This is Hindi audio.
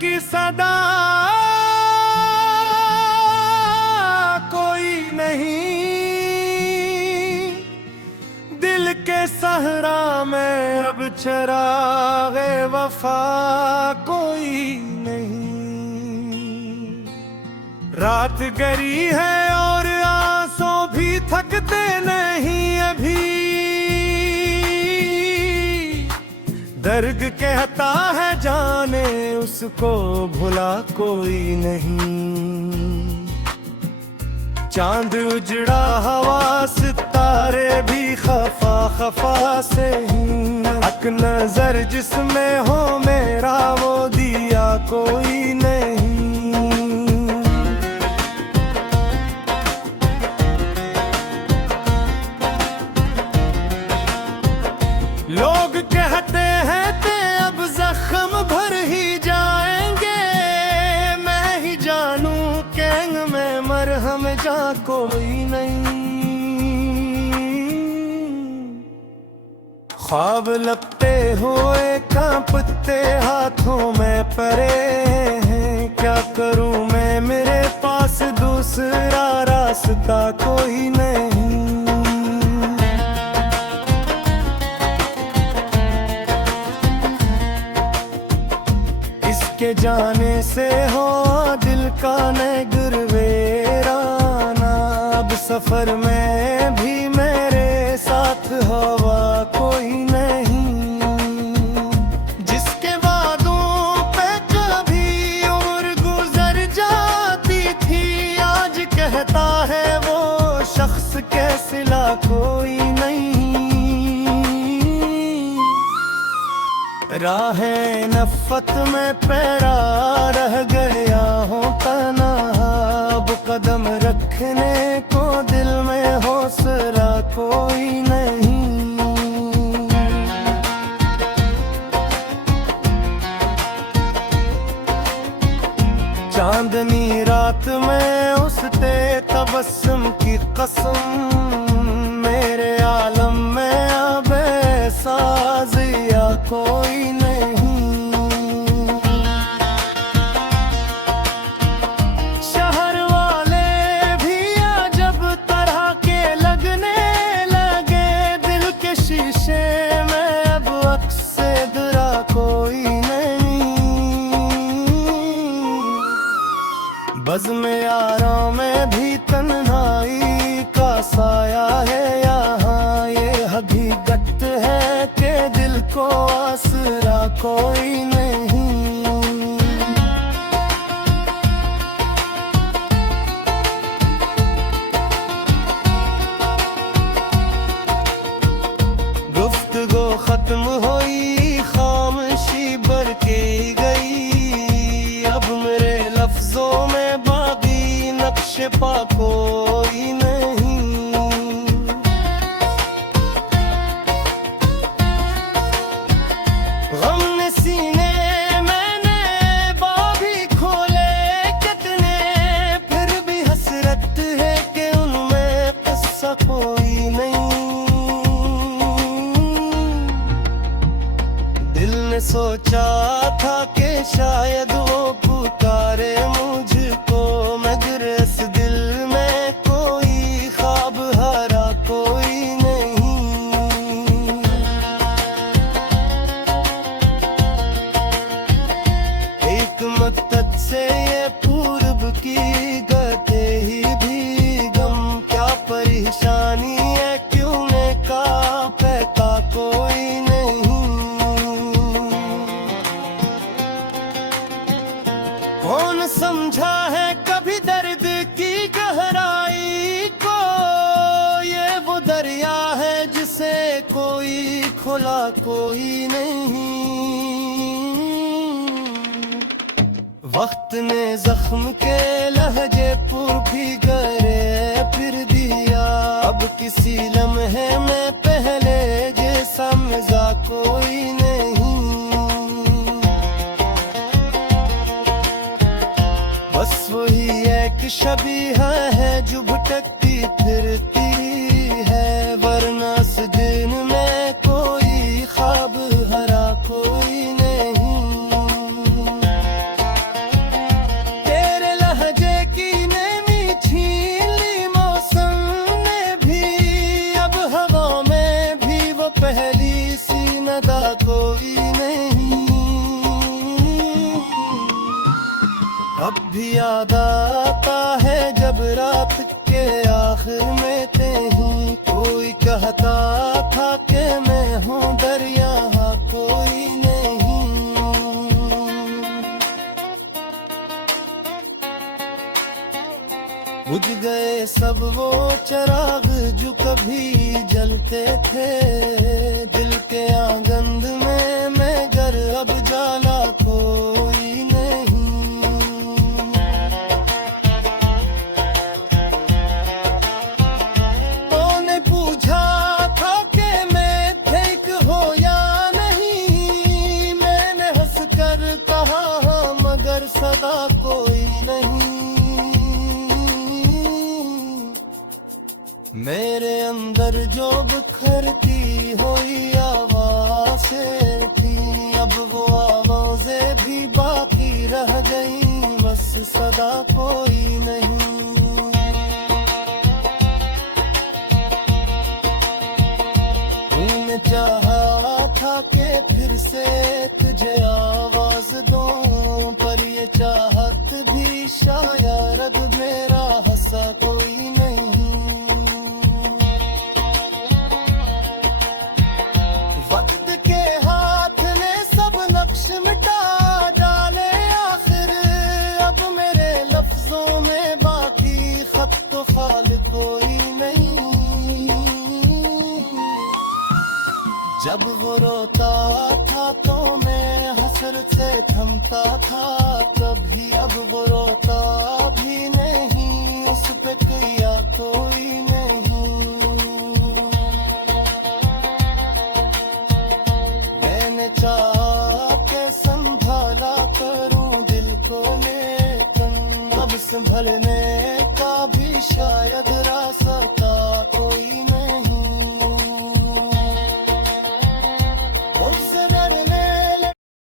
की सदा कोई नहीं, दिल के सहरा में अब चरागे वफा कोई नहीं। रात गरी है और आंसू भी थकते नहीं अभी, दर्द कहता है जाने उसको भुला कोई नहीं। चांद उजड़ा हवा सितारे भी खफा खफा से ही, हक नजर जिसमें हो मेरा वो दिया कोई नहीं। लोग कहते हैं ते अब जख्म भर ही जाएंगे, मैं ही जानू कैंग में मरहम जा कोई नहीं। ख्वाब लगते हुए कांपते हाथों में पड़े हैं, क्या करूं मैं मेरे पास दूसरा रास्ता कोई नहीं। के जाने से हो दिल का नगरवेराना, अब सफर में भी मेरे साथ हवा कोई नहीं। जिसके वादों पे कभी उम्र गुजर जाती थी, आज कहता है वो शख्स के सिला कोई नहीं। राहें नफ़त में पैरा रह गया हूँ तन्हा, अब कदम रखने को दिल में हौसला कोई नहीं। चांदनी रात में उसते तबस्सुम की कसम, मेरे आलम में अब साजिया कोई नहीं। शहर वाले भी अजब तरह के लगने लगे, दिल के शीशे में अब अक्से दुरा कोई नहीं। बज़्म यारों में भी तन्हाई का साया है यहाँ, ये हकीकत है कि दिल को आसरा कोई नहीं। गुफ्तगू खत्म हुई खामोशी बरके गई, अब मेरे लफ्जों में बाकी नक्श पा कोई नहीं। गम ने सीने मैंने बाभी खोले कितने, फिर भी हसरत है कि उनमें किस्सा कोई नहीं। दिल ने सोचा था कि शायद वो पुकारे मुझको, मगर इस दिल में कोई ख्वाब हरा कोई नहीं। एक मकसद से ये पूरब की गते ही भी गम, क्या परेशानी है क्यों ने का पैका कोई नहीं। कौन समझा है कभी दर्द की गहराई को, ये वो दरिया है जिसे कोई खुला कोई नहीं। वक्त ने जख्म के लहजे पुर भी गरे फिर दिया, अब किसी लम्हे में पहले जैसा मजा कोई नहीं। बस वही एक शबीहा है जो भटकती फिरती है, वरना इस दिन में कोई ख्वाब हरा कोई नहीं। अब भी याद आता है जब रात के आखिर में कहीं कोई कहता था कि मैं हूँ दरिया कोई नहीं। बुझ गए सब वो चिराग जो कभी जलते थे दिल के आंगन में, मगर अब जाला कोई नहीं। तूने पूछा था कि मैं ठीक हो या नहीं, मैंने हंस कर कहा हाँ मगर सदा कोई नहीं। मेरे अंदर जो बिखरती हुई आवाज़ें थी अब वो आवाज़ें भी बाकी रह गई, बस सदा कोई नहीं। तूने चाहा था कि फिर से तुझे आवाज़ दूं, पर ये चाहत भी शायद मेरा हंसा कोई नहीं। मिटा डाले आखिर अब मेरे लफ्जों में बाकी खत तो फाल कोई नहीं। जब वो रोता था तो मैं हसरत से थमता था, कभी अब वो रोता भी नहीं, उस पे किया कोई नहीं। मैंने चाहा संभाला करूं दिल को लेकर, अब संभलने का भी शायद